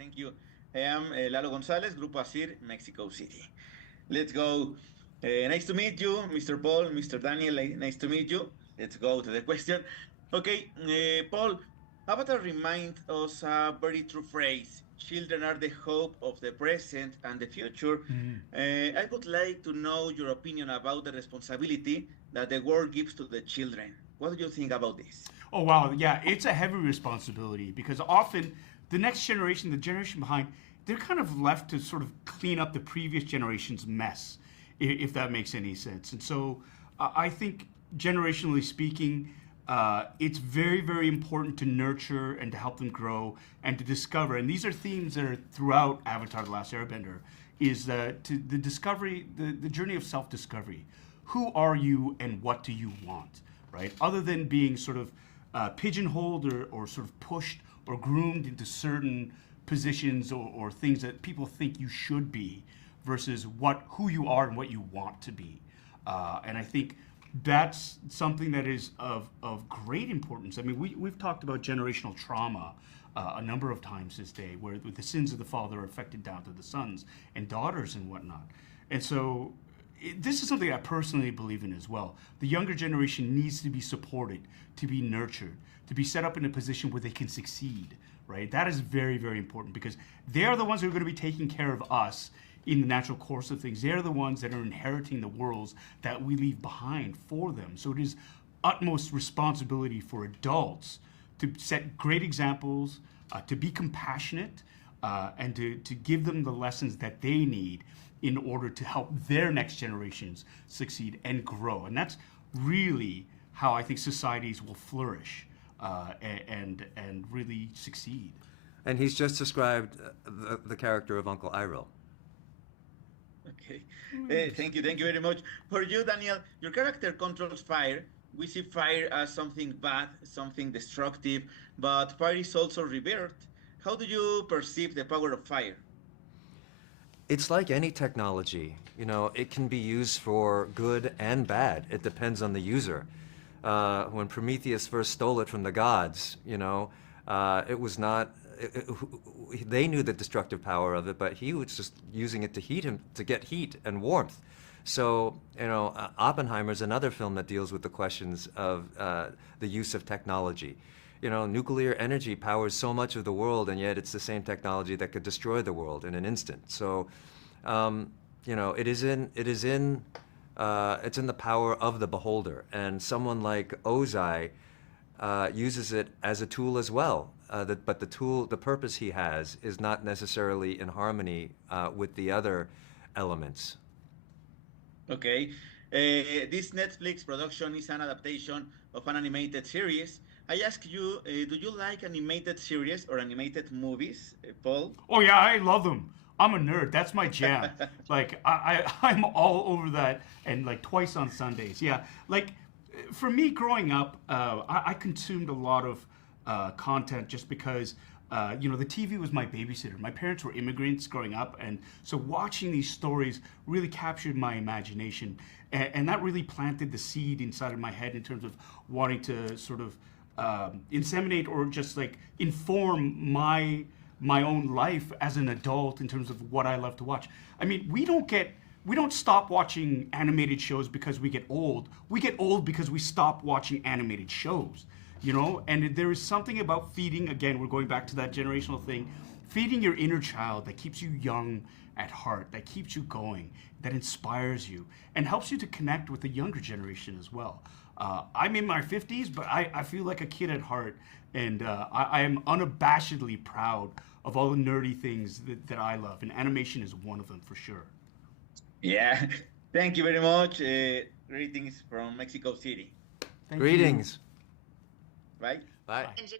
Thank you. I am Lalo Gonzalez, Grupo ASIR, Mexico City. Let's go. Nice to meet you, Mr. Paul, Mr. Daniel. Nice to meet you. Let's go to the question. Okay, Paul, Avatar reminds us a very true phrase. Children are the hope of the present and the future. I would like to know your opinion about the responsibility that the world gives to the children. What do you think about this? Oh, wow. Yeah, it's a heavy responsibility because often the next generation, the generation behind, they're kind of left to sort of clean up the previous generation's mess, if that makes any sense. And so I think, generationally speaking, it's very, very important to nurture and to help them grow and to discover. And these are themes that are throughout Avatar: The Last Airbender, is the discovery, the journey of self-discovery. Who are you and what do you want, right? Other than being sort of pigeonholed or sort of pushed or groomed into certain positions or things that people think you should be versus who you are and what you want to be. And I think that's something that is of great importance. I mean, we've talked about generational trauma a number of times this day, where the sins of the father are affected down to the sons and daughters and whatnot. And so this is something I personally believe in as well. The younger generation needs to be supported, to be nurtured, to be set up in a position where they can succeed, right? That is very, very important because they're the ones who are going to be taking care of us in the natural course of things. They're the ones that are inheriting the worlds that we leave behind for them. So it is utmost responsibility for adults to set great examples, to be compassionate, and to give them the lessons that they need in order to help their next generations succeed and grow. And that's really how I think societies will flourish and really succeed. And he's just described the character of Uncle Iroh. Okay, thank you very much. For you, Daniel, your character controls fire. We see fire as something bad, something destructive, but fire is also rebirth. How do you perceive the power of fire? It's like any technology, you know, it can be used for good and bad. It depends on the user. When Prometheus first stole it from the gods, you know, it was not, they knew the destructive power of it, but he was just using it to get heat and warmth. So, you know, Oppenheimer's another film that deals with the questions of the use of technology. You know, nuclear energy powers so much of the world, and yet it's the same technology that could destroy the world in an instant. So, you know, it's in the power of the beholder, and someone like Ozai uses it as a tool as well. But the purpose he has is not necessarily in harmony with the other elements. Okay, this Netflix production is an adaptation of an animated series. I ask you, do you like animated series or animated movies, Paul? Oh yeah, I love them. I'm a nerd. That's my jam. Like I'm all over that, and like twice on Sundays. Yeah, like for me growing up, I consumed a lot of content just because you know, the TV was my babysitter. My parents were immigrants growing up, and so watching these stories really captured my imagination, and that really planted the seed inside of my head in terms of wanting to sort of inseminate or just like inform my own life as an adult in terms of what I love to watch. I mean, we don't stop watching animated shows because we get old. We get old because we stop watching animated shows, you know? And there is something about feeding, again, we're going back to that generational thing, feeding your inner child that keeps you young at heart, that keeps you going, that inspires you, and helps you to connect with the younger generation as well. I'm in my 50s, but I feel like a kid at heart, and I am unabashedly proud of all the nerdy things that I love, and animation is one of them for sure. Yeah, thank you very much. Greetings from Mexico City. Greetings. Bye. Bye. Bye.